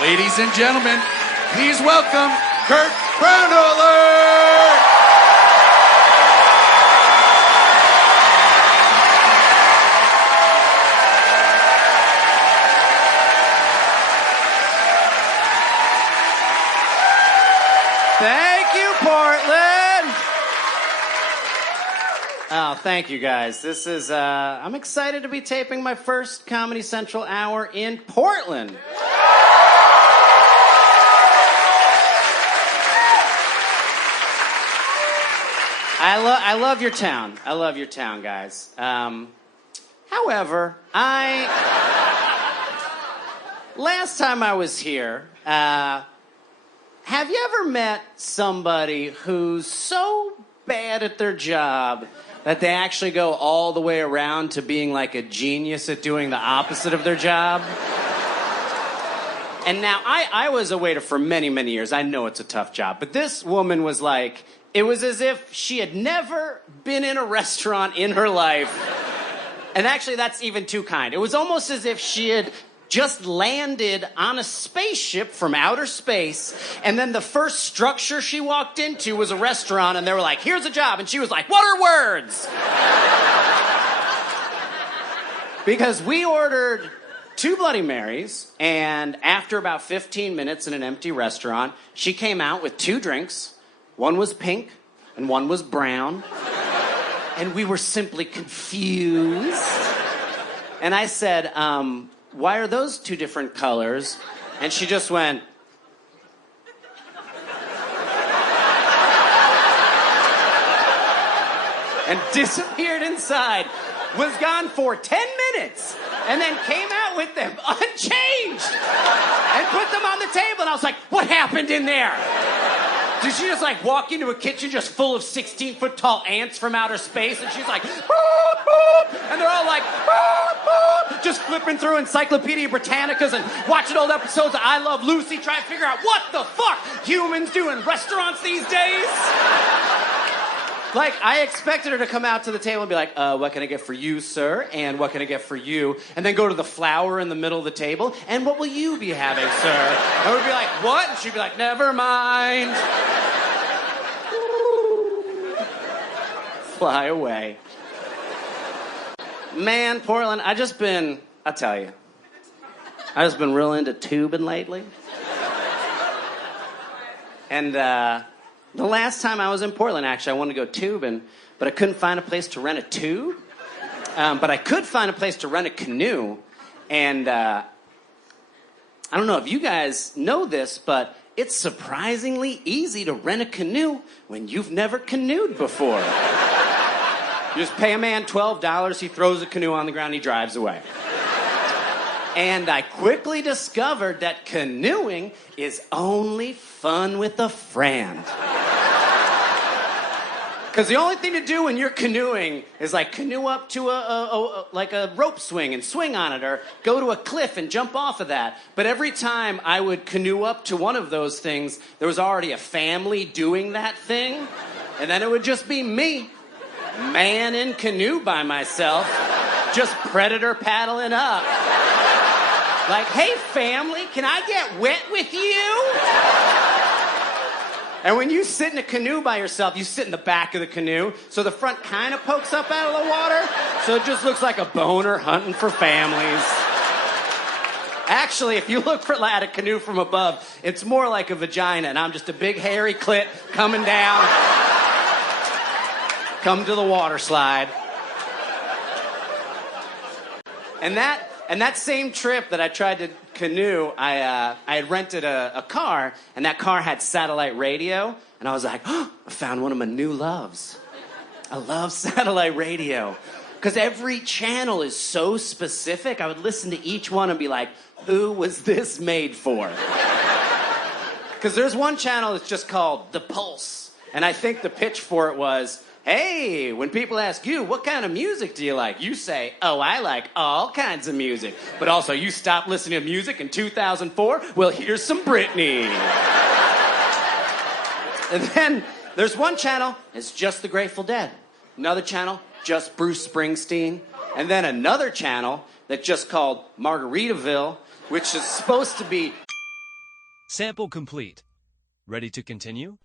Ladies and gentlemen, please welcome Kurt Braunohler! Thank you, Portland! Oh, thank you, guys. This is, I'm excited to be taping my first Comedy Central hour in Portland. I love your town. I love your town, guys. However, last time I was here, have you ever met somebody who's so bad at their job that they actually go all the way around to being like a genius at doing the opposite of their job? And now, I was a waiter for many, many years. I know it's a tough job. But this woman was like, it was as if she had never been in a restaurant in her life. And actually, that's even too kind. It was almost as if she had just landed on a spaceship from outer space, and then the first structure she walked into was a restaurant, and they were like, here's a job. And she was like, what are words? Because we ordered 2 Bloody Marys, and after about 15 minutes in an empty restaurant, she came out with 2 drinks. One was pink, and one was brown. And we were simply confused. And I said, why are those 2 different colors? And she just went... and disappeared inside. Was gone for 10 minutes. And then came out with them unchanged. And put them on the table. And I was like, what happened in there? Did she just like walk into a kitchen just full of 16-foot tall ants from outer space? And she's like, boop, boop, and they're all like, boop, boop, just flipping through Encyclopedia Britannicas and watching old episodes of I Love Lucy, trying to figure out what the fuck humans do in restaurants these days. Like, I expected her to come out to the table and be like, what can I get for you, sir? And what can I get for you? And then go to the flower in the middle of the table. And what will you be having, sir? And we'd be like, what? And she'd be like, never mind. Fly away. Man, Portland, I'll tell you. I've just been real into tubing lately. And, the last time I was in Portland, actually, I wanted to go tubing, but I couldn't find a place to rent a tube. But I could find a place to rent a canoe. And I don't know if you guys know this, but it's surprisingly easy to rent a canoe when you've never canoed before. You just pay a man $12, he throws a canoe on the ground, he drives away. And I quickly discovered that canoeing is only fun with a friend. Because the only thing to do when you're canoeing is like canoe up to a rope swing and swing on it, or go to a cliff and jump off of that. But every time I would canoe up to one of those things, there was already a family doing that thing. And then it would just be me, man in canoe by myself, just predator paddling up. Like, hey, family, can I get wet with you? And when you sit in a canoe by yourself, you sit in the back of the canoe, so the front kind of pokes up out of the water, so it just looks like a boner hunting for families. Actually, if you look at a canoe from above, it's more like a vagina, and I'm just a big hairy clit coming down. Come to the water slide. And that same trip that I tried to canoe, I had rented a car, and that car had satellite radio, and I was like, oh, I found one of my new loves. I love satellite radio. Because every channel is so specific, I would listen to each one and be like, who was this made for? Because there's one channel that's just called The Pulse, and I think the pitch for it was, hey, when people ask you, what kind of music do you like? You say, oh, I like all kinds of music. But also, you stopped listening to music in 2004? Well, here's some Britney. And then there's one channel, it's just the Grateful Dead. Another channel, just Bruce Springsteen. And then another channel that's just called Margaritaville, which is supposed to be Sample complete. Ready to continue?